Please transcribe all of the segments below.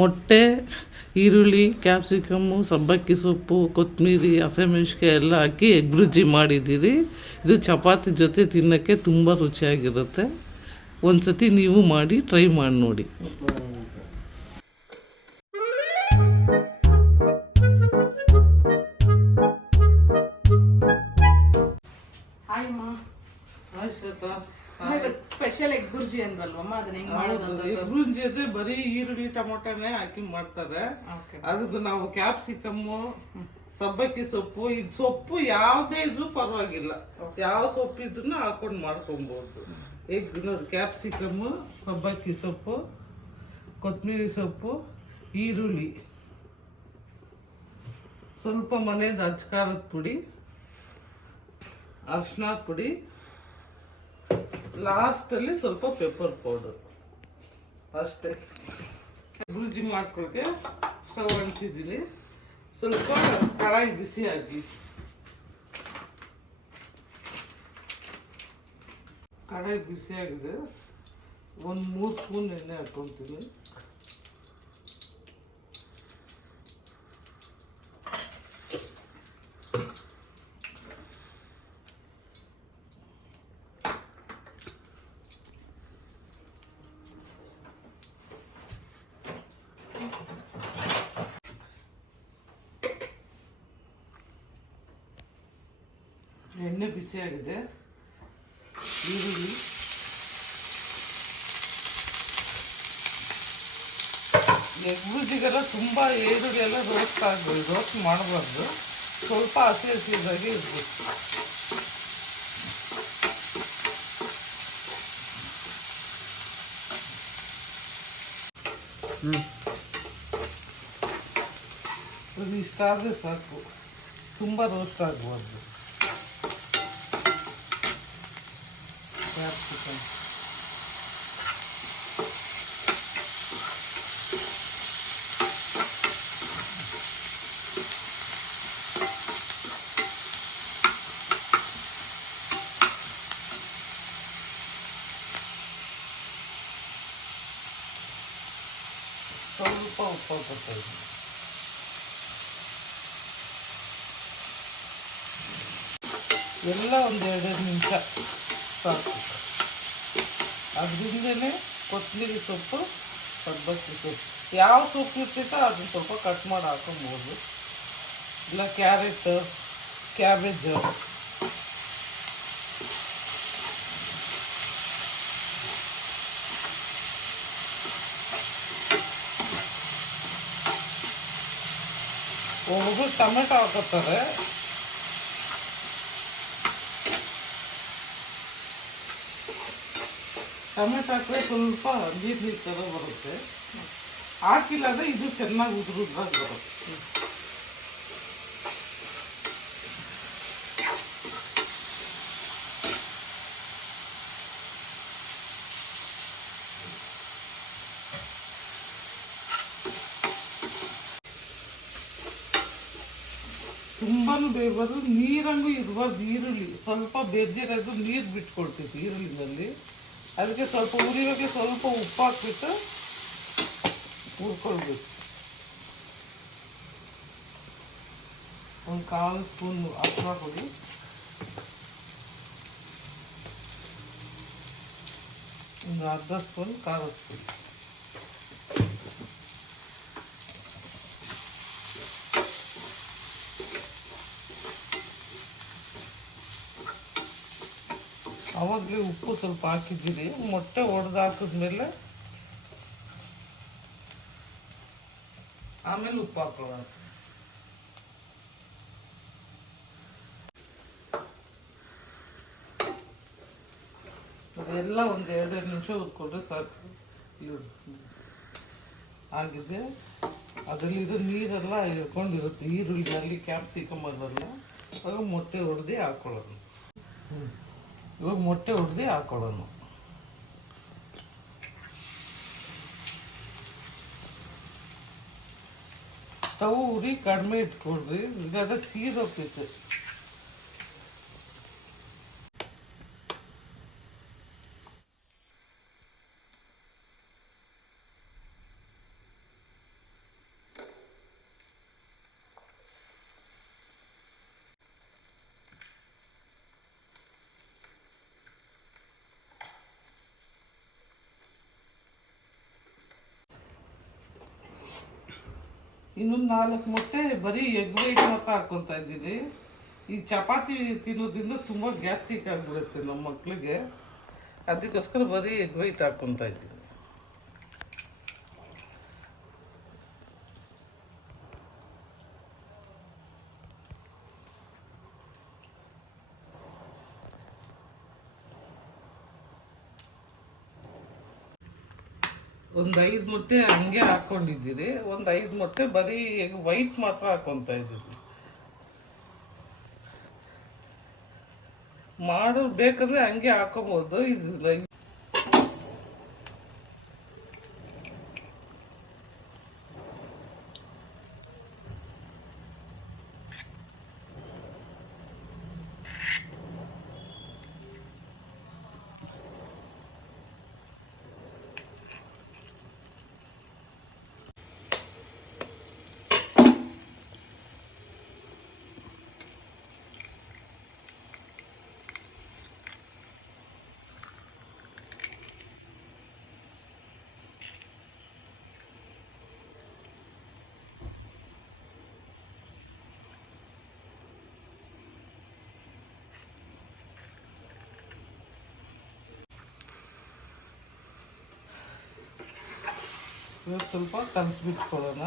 ಮೊಟ್ಟೆ, ಈರುಳ್ಳಿ, ಕ್ಯಾಪ್ಸಿಕಮ್ಮು, ಸಬ್ಬಕ್ಕಿ ಸೊಪ್ಪು, ಕೊತ್ತಂಬರಿ, ಹಸಿಮೆಣ್ಸಿಕಾಯಿ ಎಲ್ಲ ಹಾಕಿ ಎಗ್ ಬುರ್ಜಿ ಮಾಡಿದ್ದೀರಿ. ಇದು ಚಪಾತಿ ಜೊತೆ ತಿನ್ನೋಕ್ಕೆ ತುಂಬ ರುಚಿಯಾಗಿರುತ್ತೆ. ಒಂದು ಸತಿ ನೀವು ಮಾಡಿ ಟ್ರೈ ಮಾಡಿ ನೋಡಿ. ಸ್ಪೆಷಲ್ ಎಗ್ ಬುರ್ಜಿ ಅಂದ್ರಲ್ವಮ್ಮ, ಅದನ್ನ ಹೆಂಗ್ ಮಾಡೋದು? ಎಗ್ ಬುರ್ಜಿ ಅದೇ ಬರೀ ಈರುಳ್ಳಿ ಟೊಮೊಟೊನೇ ಹಾಕಿ ಮಾಡ್ತಾರೆ. ಅದಕ್ಕೆ ನಾವು ಕ್ಯಾಪ್ಸಿಕಮ್ಮು, ಸಬ್ಬಕ್ಕಿ ಸೊಪ್ಪು, ಇದು ಸೊಪ್ಪು ಯಾವುದೇ ಇದ್ರೂ ಪರವಾಗಿಲ್ಲ, ಯಾವ ಸೊಪ್ಪು ಇದ್ರೂ ಹಾಕೊಂಡು ಮಾಡ್ಕೊಬೋದು. ಎಗ್ ನೋಡಿ, ಕ್ಯಾಪ್ಸಿಕಮ್ಮು, ಸಬ್ಬಕ್ಕಿ ಸೊಪ್ಪು, ಕೊತ್ತಂಬರಿ ಸೊಪ್ಪು, ಈರುಳ್ಳಿ, ಸ್ವಲ್ಪ ಮನೆಯದು ಅಚ್ಕಾರದ ಪುಡಿ, ಅರಿಶಿನ ಪುಡಿ, ಲಾಸ್ಟಲ್ಲಿ ಸ್ವಲ್ಪ ಪೆಪ್ಪರ್ ಪೌಡರ್, ಅಷ್ಟೇ. ಬುರ್ಜಿ ಮಾಡ್ಕೊಳಕ್ಕೆ ಸ್ಟವ್ ಅಂಟಿಸಿದ್ದೀನಿ. ಸ್ವಲ್ಪ ಕಡಾಯಿ ಬಿಸಿ ಹಾಕಿ, ಕಡಾಯಿ ಬಿಸಿ ಆಗಿದೆ. ಒಂದು 3 ಸ್ಪೂನ್ ಎಣ್ಣೆ ಹಾಕ್ಕೊತೀನಿ. ಎಣ್ಣೆ ಬಿಸಿಯಾಗಿದೆ. ಈರುಳ್ಳಿ, ಎಗ್ ಬುರ್ಜಿಗೆಲ್ಲ ತುಂಬ ಈರುಳ್ಳಿ ಎಲ್ಲ ರೋಸ್ಟ್ ಮಾಡಬಾರ್ದು, ಸ್ವಲ್ಪ ಹಸಿ ಹಸಿದಾಗಿ ಇರಬೇಕು. ಇಷ್ಟಾದರೆ ಸಾಕು, ತುಂಬ ರೋಸ್ಟ್ ಆಗಬಾರ್ದು. ಕ್ಯಾಪ್ಸಿಕಮ್, ಸ್ವಲ್ಪ ಉಪ್ಪು ಹಾಕ್ತಾ ಇದ್ದೀನಿ. ಎಲ್ಲ ಒಂದು 2 ನಿಮಿಷ ಸಾಕು. ಅದರಿಂದಲೇ ಕೊತ್ತಂಬರಿ ಸೊಪ್ಪು, ಸಬ್ಬಕ್ಕಿ ಸೊಪ್ಪು, ಯಾವ ಸೊಪ್ಪು ಇರ್ತೈತೋ ಅದನ್ನು ಸ್ವಲ್ಪ ಕಟ್ ಮಾಡಿ ಹಾಕೊಬೋದು. ಇಲ್ಲ ಕ್ಯಾರೆಟ್, ಕ್ಯಾಬೇಜ್, ಒಬ್ಬೊಬ್ಬರು ಟೊಮೆಟೊ ಹಾಕೋತಾರೆ. ಟೊಮೆಟೊ ಹಾಕಿದ್ರೆ ಸ್ವಲ್ಪ ನೀರು ಥರ ಬರುತ್ತೆ. ಹಾಕಿಲ್ಲ ಅಂದರೆ ಇದು ಚೆನ್ನಾಗಿ ಉದುರುದ್ರಾಗ ಬರುತ್ತೆ. ತುಂಬಾನು ಬೇಯಬಾರ್ದು, ನೀರಂಗೂ ಇರಬಾರ್ದು. ಈರುಳ್ಳಿ ಸ್ವಲ್ಪ ಬೆದ್ದಿರೋದು ನೀರು ಬಿಟ್ಕೊಳ್ತೈತಿ ಈರುಳ್ಳಿನಲ್ಲಿ. ಅದಕ್ಕೆ ಸ್ವಲ್ಪ ಉರಿಯೋಕ್ಕೆ ಸ್ವಲ್ಪ ಉಪ್ಪು ಹಾಕ್ಬಿಟ್ಟು ಹುರ್ಕೊಳ್ಬೇಕು. ಒಂದು 1/4 ಸ್ಪೂನ್ ಅರಿಶಿನ ಪುಡಿ, ಒಂದು 1/2 ಸ್ಪೂನ್ ಖಾರದ ಪುಡಿ, ಅವಾಗಲೇ ಉಪ್ಪು ಸ್ವಲ್ಪ ಹಾಕಿದ್ದೀರಿ. ಮೊಟ್ಟೆ ಒಡೆದು ಹಾಕಿದ್ಮೇಲೆ ಆಮೇಲೆ ಉಪ್ಪು ಹಾಕೊಳ್ಳೋಣ. ಅದೆಲ್ಲ ಒಂದು 2 ನಿಮಿಷ ಹುರ್ಕೊಂಡ್ರೆ ಸಾಕು. ಆಗಿದೆ. ಅದರಲ್ಲಿರೋ ನೀರೆಲ್ಲ ಹಿಡ್ಕೊಂಡಿರುತ್ತೆ ಈರುಳ್ಳಿನಲ್ಲಿ, ಕ್ಯಾಪ್ಸಿಕಮ್ ಅಲ್ಲೆಲ್ಲ. ಆಗ ಮೊಟ್ಟೆ ಹೊಡೆದು ಹಾಕೊಳ್ಳೋದು. ಇವಾಗ ಮೊಟ್ಟೆ ಹೊಡೆದು ಹಾಕೊಳ್ಳೋಣ. ಸ್ಟವ್ ಉರಿ ಕಡಿಮೆ ಇಟ್ಕೊಳ್ರಿ, ಈಗ ಅದು ಸೀದೋಗ್ತೈತೆ. ಇನ್ನೊಂದು 4 ಮೊಟ್ಟೆ ಬರೀ ಎಗ್ ವೈಟ್ ಮಾತ್ರ ಹಾಕ್ಕೊತಾ ಇದ್ದೀನಿ. ಈ ಚಪಾತಿ ತಿನ್ನೋದ್ರಿಂದ ತುಂಬ ಗ್ಯಾಸ್ಟ್ರಿಕ್ ಆಗಿಬಿಡುತ್ತೆ ನಮ್ಮ ಮಕ್ಕಳಿಗೆ. ಅದಕ್ಕೋಸ್ಕರ ಬರೀ ಎಗ್ ವೈಟ್ ಹಾಕ್ಕೊತಾ ಇದ್ದೀನಿ. ಒಂದು 5 ಮೊಟ್ಟೆ ಹಂಗೆ ಹಾಕ್ಕೊಂಡಿದ್ದೀರಿ. ಒಂದು 5 ಮೊಟ್ಟೆ ಬರೀ ಎಗ್ ವೈಟ್ ಮಾತ್ರ ಹಾಕ್ಕೊತಾ ಇದ್ದೀವಿ. ಮಾಡೋದು ಬೇಕಂದ್ರೆ ಹಂಗೆ ಹಾಕೋಬೋದು. ಇದು ಸ್ವಲ್ಪ ಕಲಸಿಬಿಟ್ಕೊಳ್ಳೋಣ.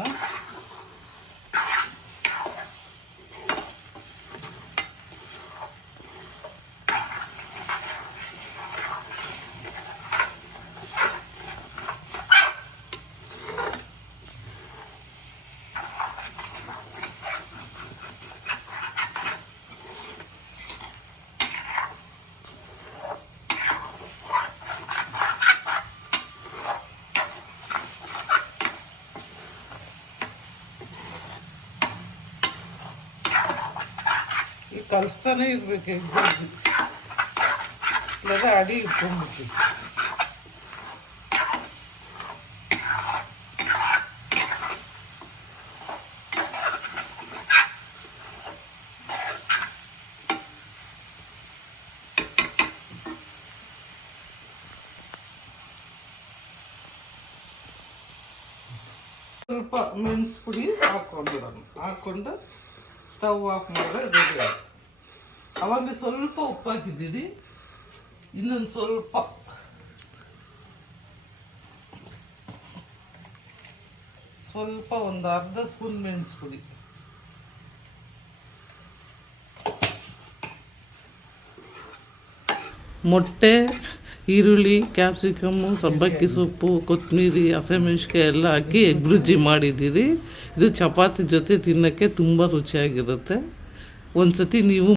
ಕಲಿಸ್ತಾನೆ ಇರ್ಬೇಕು ಎಗ್ ಬಜ್ಜಿ, ಇಲ್ಲಾಂದ್ರೆ ಅಡಿ ಇಟ್ಕೊಂಡ್ಬಿಡ್ತೀವಿ. ಸ್ವಲ್ಪ ಮೆಣಸು ಪುಡಿ ಹಾಕ್ಕೊಂಡ್ಬಿಡೋಣ. ಹಾಕ್ಕೊಂಡು ಸ್ಟವ್ ಆಫ್ ಮಾಡಿದ್ರೆ ರೆಡಿ ಆಗುತ್ತೆ. ಅವಾಗಲೇ ಸ್ವಲ್ಪ ಉಪ್ಪು ಹಾಕಿದ್ದೀರಿ, ಇನ್ನೊಂದು ಸ್ವಲ್ಪ ಒಂದು ಅರ್ಧ ಸ್ಪೂನ್ ಮೆಣಸು ಪುಡಿ, ಮೊಟ್ಟೆ, ಈರುಳ್ಳಿ, ಕ್ಯಾಪ್ಸಿಕಮ್ಮು, ಸಬ್ಬಕ್ಕಿ ಸೊಪ್ಪು, ಕೊತ್ತಂಬರಿ, ಹಸಿಮೆಣ್ಸಿಕಾಯಿ ಎಲ್ಲ ಹಾಕಿ ಎಗ್ ಬುರ್ಜಿ ಮಾಡಿದ್ದೀರಿ. ಇದು ಚಪಾತಿ ಜೊತೆ ತಿನ್ನೋಕ್ಕೆ ತುಂಬ ರುಚಿಯಾಗಿರುತ್ತೆ. ಒಂದು ಸತಿ ನೀವು